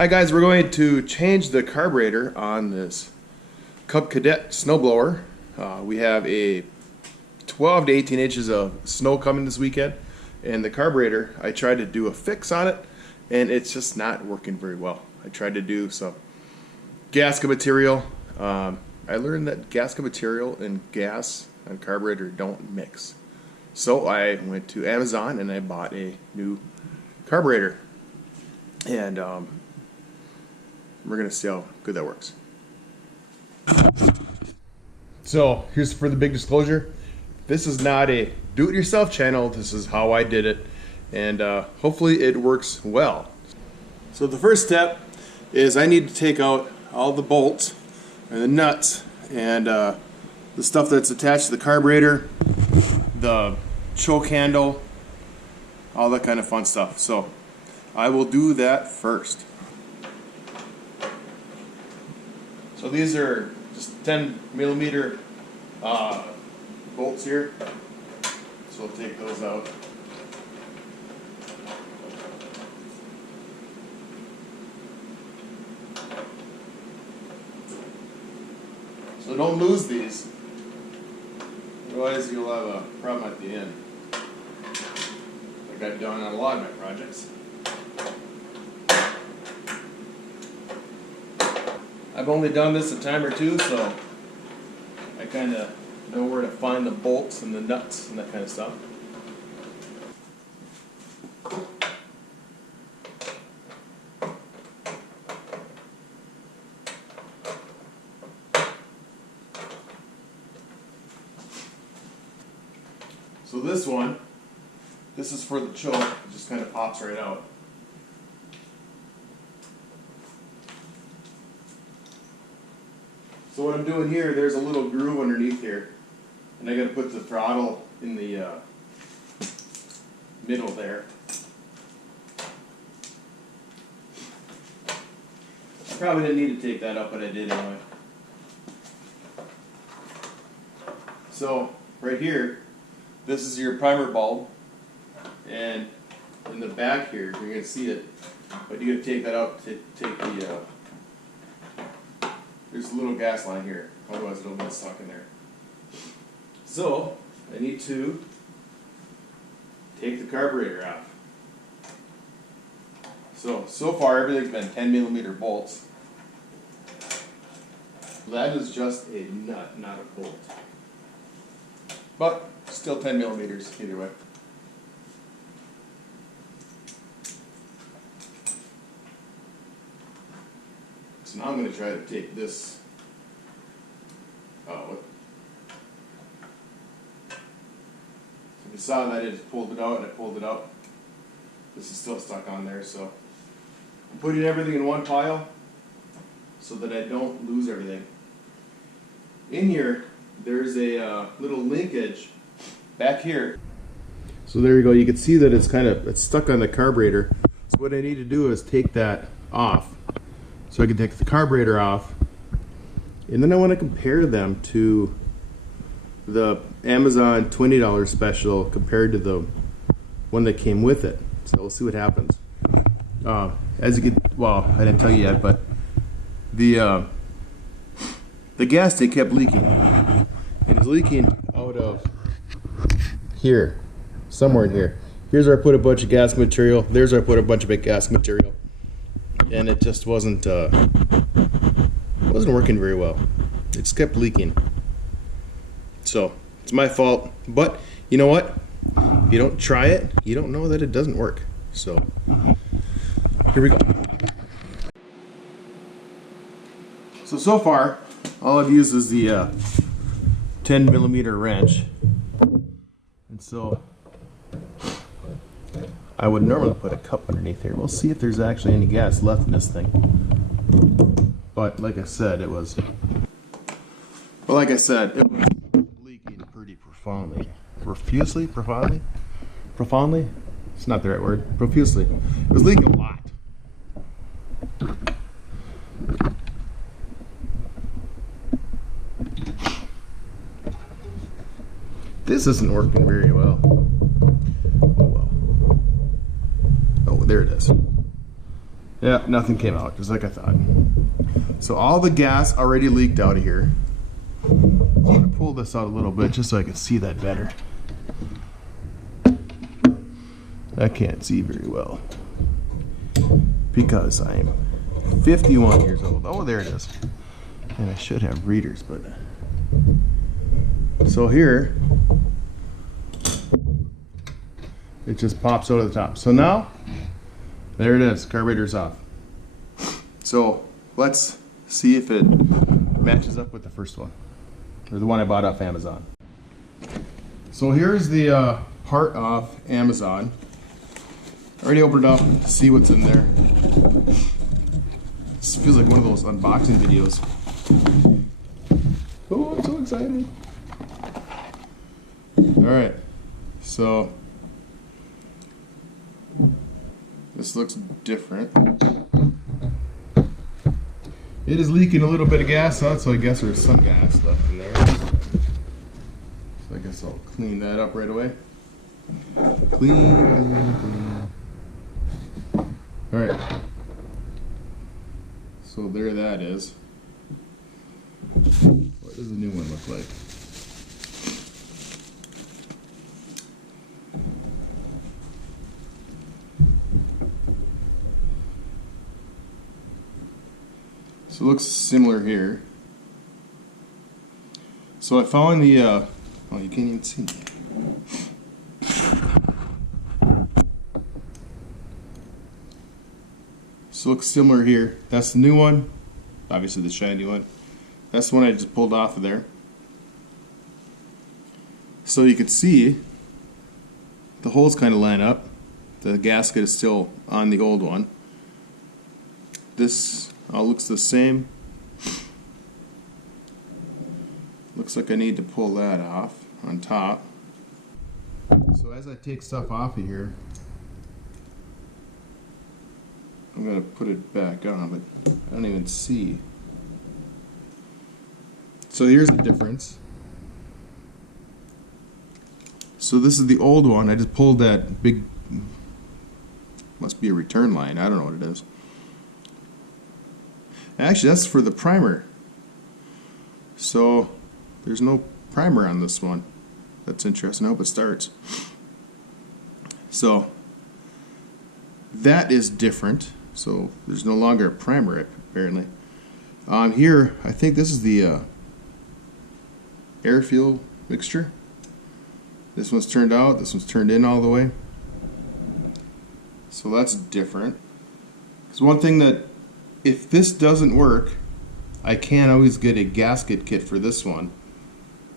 Hi guys, we're going to change the carburetor on this Cub Cadet snowblower. We have a 12 to 18 inches of snow coming this weekend, and the carburetor, I tried to do a fix on it and it's just not working very well. I tried to do some gasket material. I learned that gasket material and gas and carburetor don't mix. So I went to Amazon and I bought a new carburetor, and we're gonna see how good that works. So here's for the big disclosure. This is not a do-it-yourself channel. This is how I did it, and hopefully it works well. So the first step is I need to take out all the bolts and the nuts and the stuff that's attached to the carburetor, the choke handle, all that kind of fun stuff. So I will do that first. So these are just 10 millimeter bolts here. So we'll take those out. So don't lose these, otherwise you'll have a problem at the end, like I've done on a lot of my projects. I've only done this a time or two, so I kind of know where to find the bolts and the nuts and that kind of stuff. So this one, this is for the choke. It just kind of pops right out. So what I'm doing here, there's a little groove underneath here, and I got to put the throttle in the middle there. I probably didn't need to take that up, but I did anyway. So right here, this is your primer bulb, and in the back here, you're going to see it, but you got to take that out to take the there's a little gas line here, otherwise it'll get stuck in there. So I need to take the carburetor off. So far everything's been 10 millimeter bolts. That is just a nut, not a bolt. But still 10 millimeters either way. So now I'm going to try to take this out. So you saw that I just pulled it out and I pulled it out. This is still stuck on there, so I'm putting everything in one pile so that I don't lose everything. In here, there's a little linkage back here. So there you go. You can see that it's stuck on the carburetor. So what I need to do is take that off. So I can take the carburetor off, and then I want to compare them to the Amazon $20 special compared to the one that came with it. So we'll see what happens. As you can, well, I didn't tell you yet, but the gas tank kept leaking, and it's leaking out of here, somewhere in here. Here's where I put a bunch of gas material. There's where I put a bunch of gas material. And it just wasn't working very well. It just kept leaking. So it's my fault. But you know what? If you don't try it, you don't know that it doesn't work. So here we go. So far, all I've used is the 10 millimeter wrench, and so I would normally put a cup underneath here. We'll see if there's actually any gas left in this thing. But like I said, it was leaking pretty profoundly. Profoundly? It's not the right word. Profusely. It was leaking a lot. This isn't working very well. Oh well. Oh, there it is. Yeah, nothing came out, just like I thought. So all the gas already leaked out of here. I'm gonna pull this out a little bit just so I can see that better. I can't see very well because I am 51 years old. Oh, there it is. And I should have readers, but so here it just pops out of the top. So now there it is, carburetor's off. So let's see if it matches up with the first one, or the one I bought off Amazon. So here's the part off Amazon. I already opened it up to see what's in there. This feels like one of those unboxing videos. Oh, I'm so excited. Alright, so this looks different. It is leaking a little bit of gas out, so I guess there's some gas left in there. So I guess I'll clean that up right away. Clean. Alright. So there that is. What does the new one look like? So it looks similar here. So I found the, oh, you can't even see. So it looks similar here. That's the new one. Obviously the shiny one. That's the one I just pulled off of there. So you can see the holes kind of line up. The gasket is still on the old one. This all looks the same. Looks like I need to pull that off on top. So as I take stuff off of here, I'm going to put it back on, but I don't even see. So here's the difference. So this is the old one. I just pulled that big, must be a return line. I don't know what it is. Actually, that's for the primer. So there's no primer on this one. That's interesting. I hope it starts. So that is different. So there's no longer a primer apparently. Here, I think this is the air fuel mixture. This one's turned out, this one's turned in all the way. So that's different. Because one thing that, if this doesn't work, I can always get a gasket kit for this one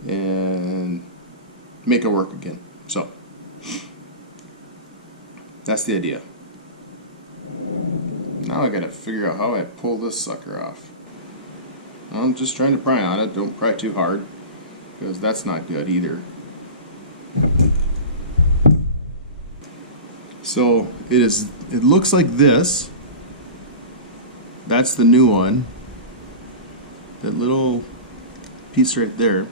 and make it work again. So that's the idea. Now I gotta figure out how I pull this sucker off. I'm just trying to pry on it. Don't pry too hard, because that's not good either. So it looks like this. That's the new one. That little piece right there.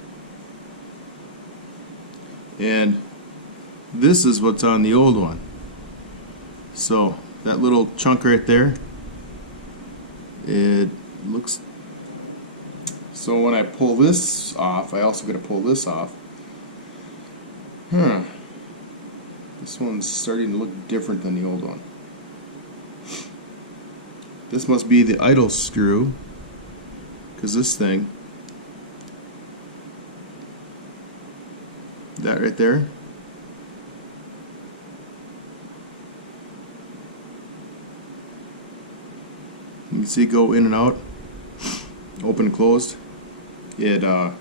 And this is what's on the old one. So that little chunk right there, it looks, so when I pull this off, I also got to pull this off. This one's starting to look different than the old one. This must be the idle screw, because this thing, that right there, you can see it go in and out, open and closed. That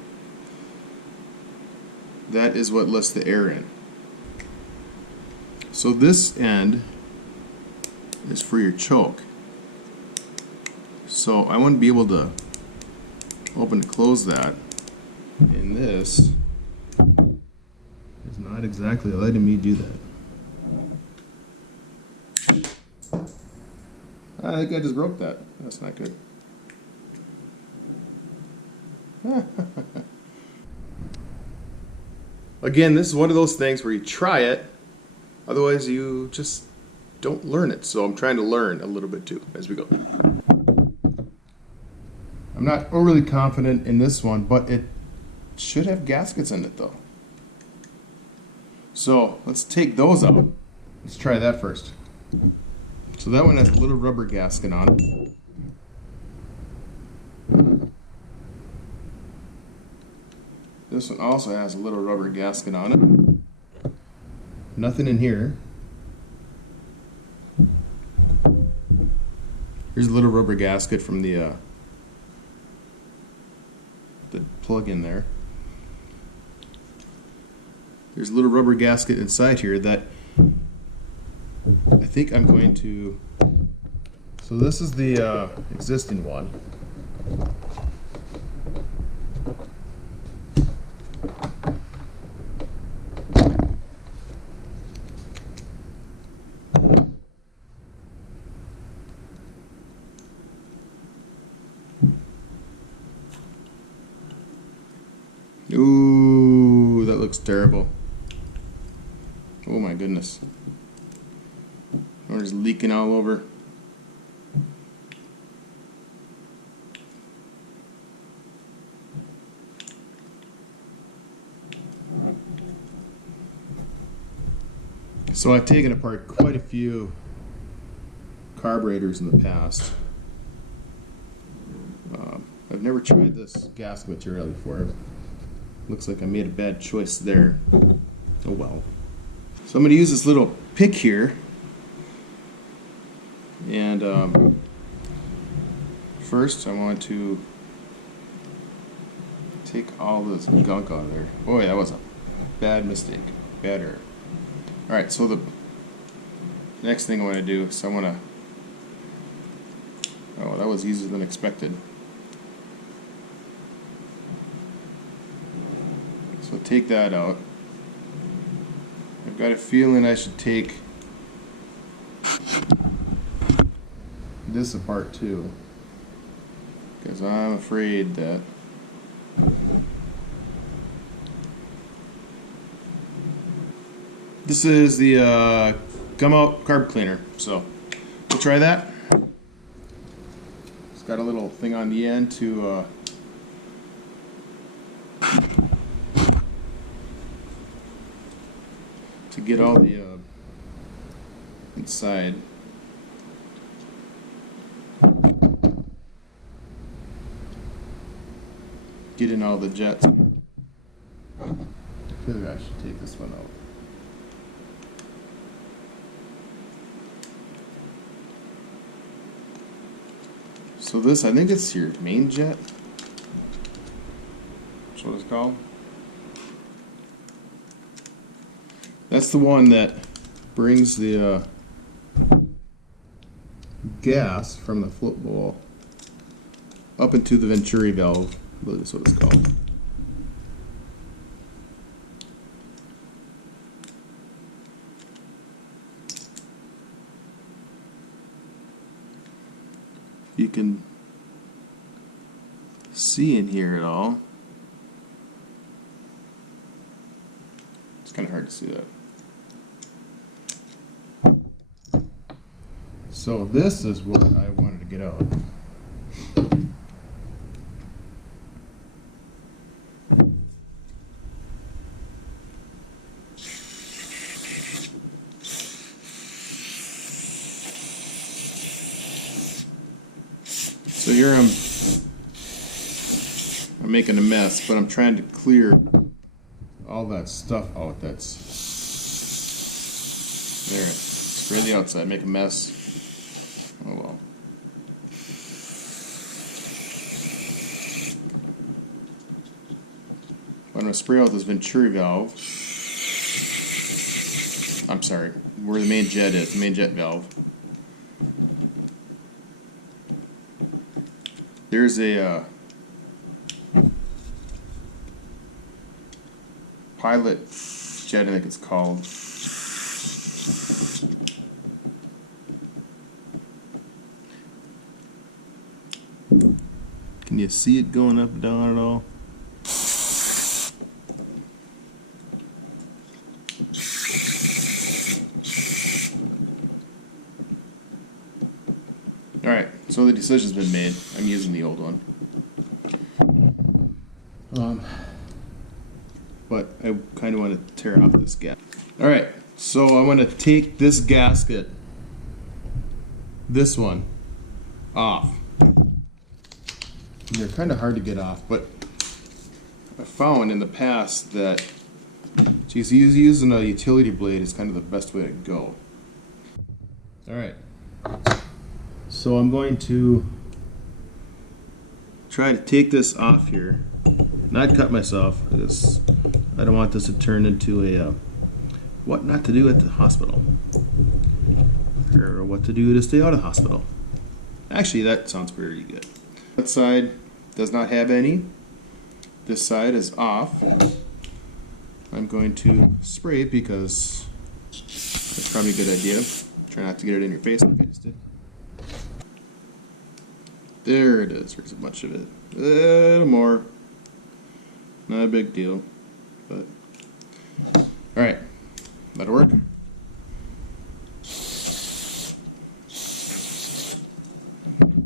is what lets the air in. So this end is for your choke. So I want to be able to open and close that, and this is not exactly letting me do that. I think I just broke that. That's not good. Again, this is one of those things where you try it, otherwise you just don't learn it, so I'm trying to learn a little bit too as we go. I'm not overly confident in this one, but it should have gaskets in it though. So let's take those out. Let's try that first. So that one has a little rubber gasket on it. This one also has a little rubber gasket on it. Nothing in here. Here's a little rubber gasket from the plug in there. There's a little rubber gasket inside here that I think I'm going to. So this is the existing one. Ooh, that looks terrible. Oh my goodness. It's leaking all over. So I've taken apart quite a few carburetors in the past. I've never tried this gasket material before. Looks like I made a bad choice there. Oh well. So I'm going to use this little pick here, and first I want to take all this gunk out of there. Boy, that was a bad mistake. Bad error. Alright, so the next thing I want to do is I want to... Oh, that was easier than expected. So take that out. I've got a feeling I should take this apart too, because I'm afraid that this is the gum out carb cleaner. So we'll try that. It's got a little thing on the end to get all the inside. Get in all the jets. I feel like I should take this one out. So this, I think it's your main jet. That's what it's called. That's the one that brings the gas from the float bowl up into the Venturi valve. I believe that's what it's called. You can see in here at all. It's kind of hard to see that. So this is what I wanted to get out. So here I'm making a mess, but I'm trying to clear all that stuff out that's there. Spray the outside, make a mess. Oh well. I'm going to spray out this Venturi valve. I'm sorry, where the main jet is, the main jet valve. There's a pilot jet, I think it's called. Can you see it going up and down at all? So the decision's been made. I'm using the old one. But I kind of want to tear off this gasket. Alright, so I'm going to take this gasket, this one, off. They're kind of hard to get off, but I found in the past that using a utility blade is kind of the best way to go. Alright, so I'm going to try to take this off here, not cut myself, because I don't want this to turn into a what not to do at the hospital, or what to do to stay out of the hospital. Actually, that sounds pretty good. That side does not have any. This side is off. I'm going to spray it because that's probably a good idea. Try not to get it in your face like I just did. There it is. There's a bunch of it. A little more. Not a big deal. But alright. That'll work.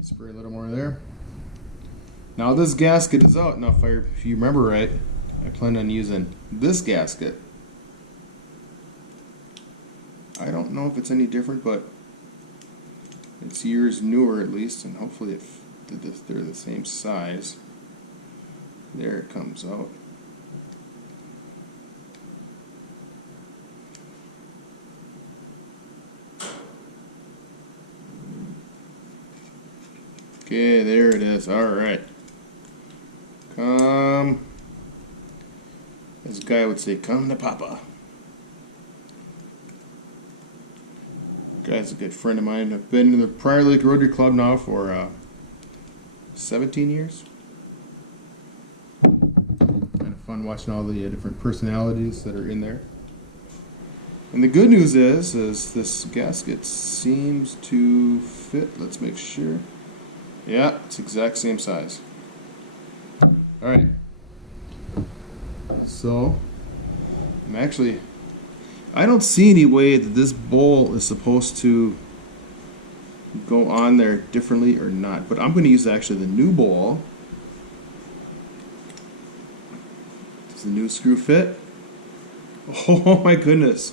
Spray a little more there. Now this gasket is out. Now if you remember right, I plan on using this gasket. I don't know if it's any different, but it's years newer at least, and hopefully they're the same size. There it comes out. Okay, there it is. Alright. As a guy would say, come to Papa. Guy's a good friend of mine. I've been in the Prior Lake Rotary Club now for 17 years. Kind of fun watching all the different personalities that are in there. And the good news is this gasket seems to fit. Let's make sure. Yeah, it's exact same size. Alright. So, I don't see any way that this bowl is supposed to go on there differently or not. But I'm going to use actually the new bowl. Does the new screw fit? Oh my goodness.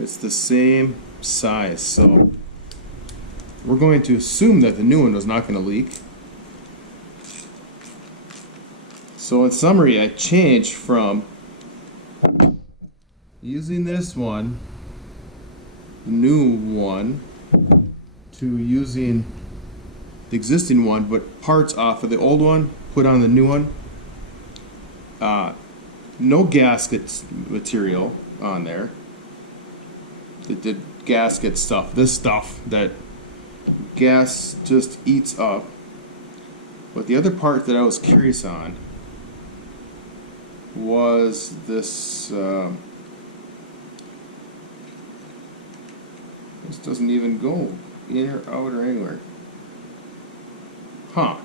It's the same size. So we're going to assume that the new one was not going to leak. So in summary, I changed from using this one, the new one, to using the existing one, but parts off of the old one, put on the new one. No gasket material on there. The gasket stuff, this stuff that gas just eats up. But the other part that I was curious on was this. This doesn't even go in or out or anywhere. Huh.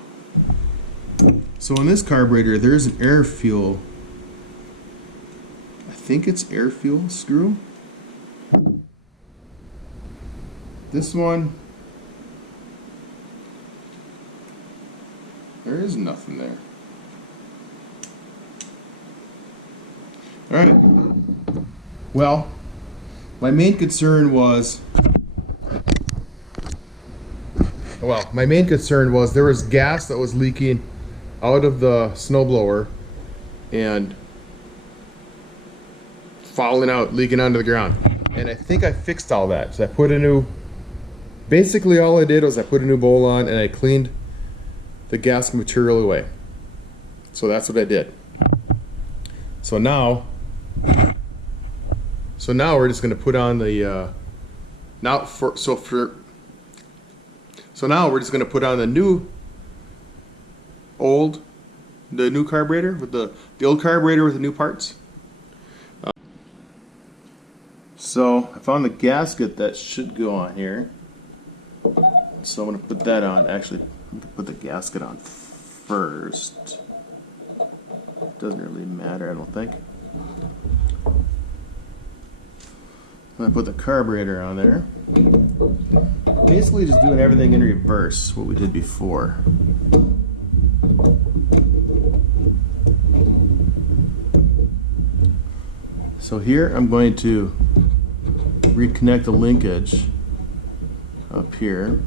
So in this carburetor, there's an air fuel. I think it's air fuel screw. This one, there is nothing there. Alright. Well, my main concern was there was gas that was leaking out of the snowblower and falling out, leaking onto the ground. And I think I fixed all that. So I put a new, basically all I did was I put a new bowl on and I cleaned the gas material away. So that's what I did. So now we're just going to put on the now we're just going to put on the new carburetor with the old carburetor with the new parts. So I found the gasket that should go on here. So I'm going to put that on. Actually, I'm going to put the gasket on first. Doesn't really matter, I don't think. I put the carburetor on there. Basically just doing everything in reverse, what we did before. So here I'm going to reconnect the linkage up here.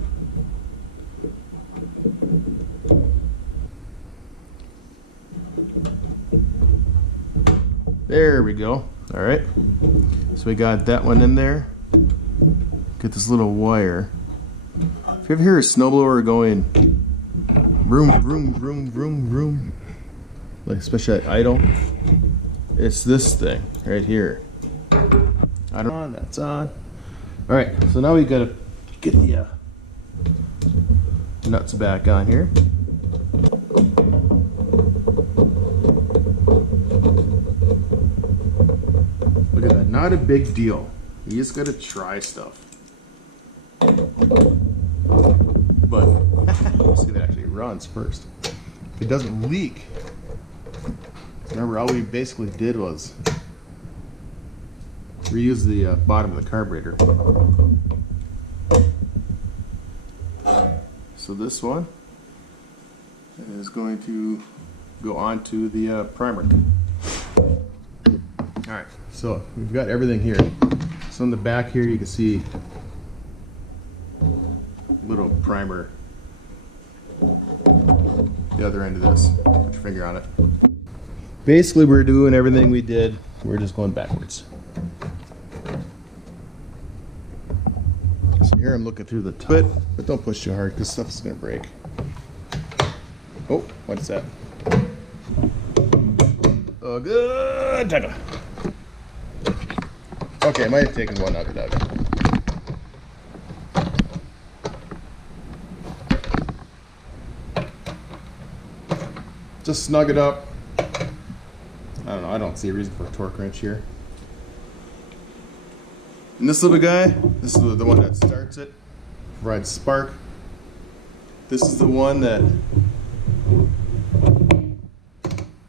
There we go. All right. So we got that one in there. Get this little wire. If you ever hear a snowblower going vroom, vroom, vroom, vroom, vroom, like especially at idle, it's this thing right here. I don't know, that's on. All right, so now we gotta get the nuts back on here. Look at that, not a big deal. You just gotta try stuff. But let's see if it actually runs first. If it doesn't leak, remember all we basically did was reuse the bottom of the carburetor. So this one is going to go onto the primer. Alright, so we've got everything here. So in the back here you can see a little primer. The other end of this. Put your finger on it. Basically we're doing everything we did, we're just going backwards. So here I'm looking through the top, but don't push too hard because stuff is going to break. Oh, what's that? Oh, good tackle. Okay, I might have taken one out of that. Just snug it up. I don't know, I don't see a reason for a torque wrench here. And this little guy, this is the one that starts it, provides spark. This is the one that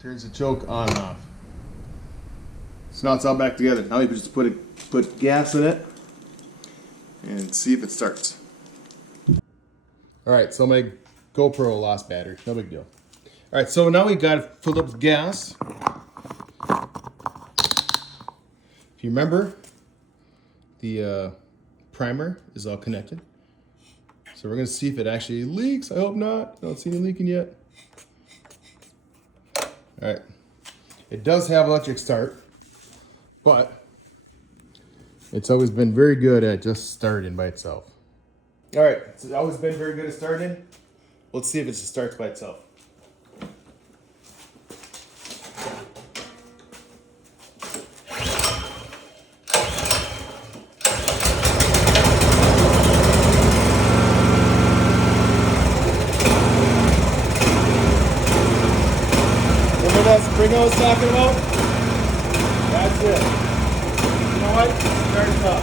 turns the choke on and off. So now it's all back together. Now you can just put gas in it and see if it starts. All right, so my GoPro lost battery, no big deal. All right, so now we got it filled up with gas. If you remember, the primer is all connected. So we're gonna see if it actually leaks. I hope not. I don't see any leaking yet. All right, it does have electric start, but it's always been very good at just starting by itself. All right, it's always been very good at starting. Let's see if it just starts by itself. Remember that spring I was talking about? That's it. You know what? Start it up.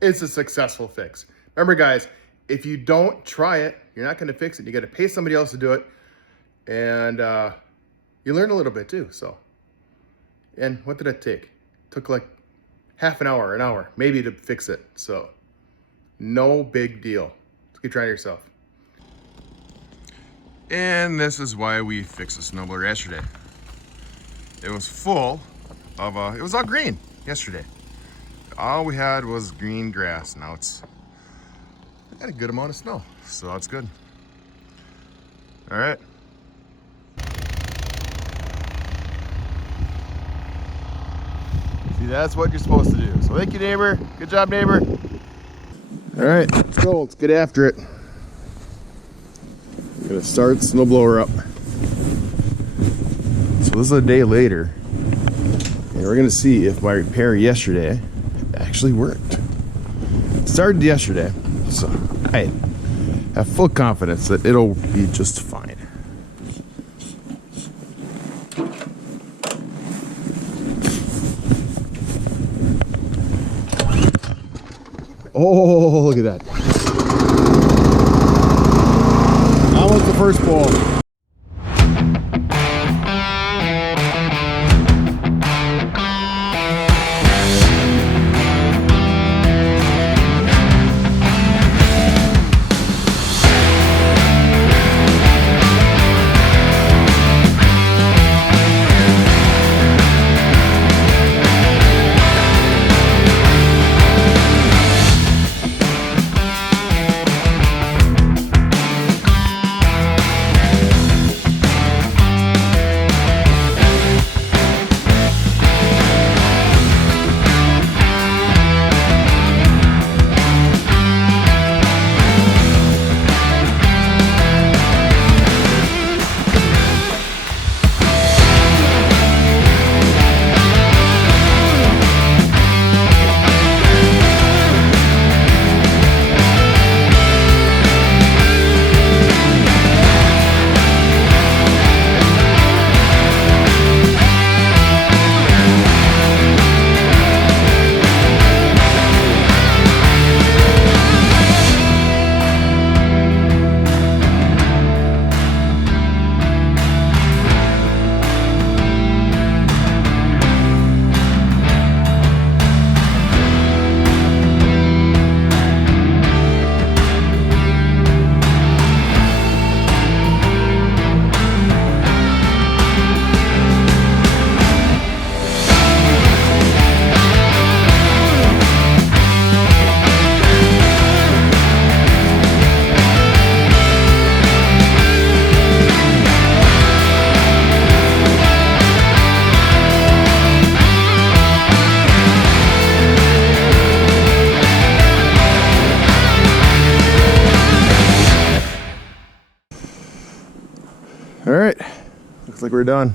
It's a successful fix. Remember guys, if you don't try it, you're not going to fix it. You got to pay somebody else to do it. And you learn a little bit too, so. And what did it take? It took like half an hour, maybe to fix it. So no big deal. Just keep trying it yourself. And this is why we fixed the snowblower yesterday. It was full of, it was all green yesterday. All we had was green grass. Now it's got a good amount of snow, so that's good. All right. See, that's what you're supposed to do. So thank you, neighbor. Good job, neighbor. All right, let's go. Let's get after it. I'm gonna start snowblower up. So this is a day later, and we're gonna see if my repair yesterday actually worked. It started yesterday, so I have full confidence that it'll be just fine. Oh, look at that. first bowl. All right, looks like we're done.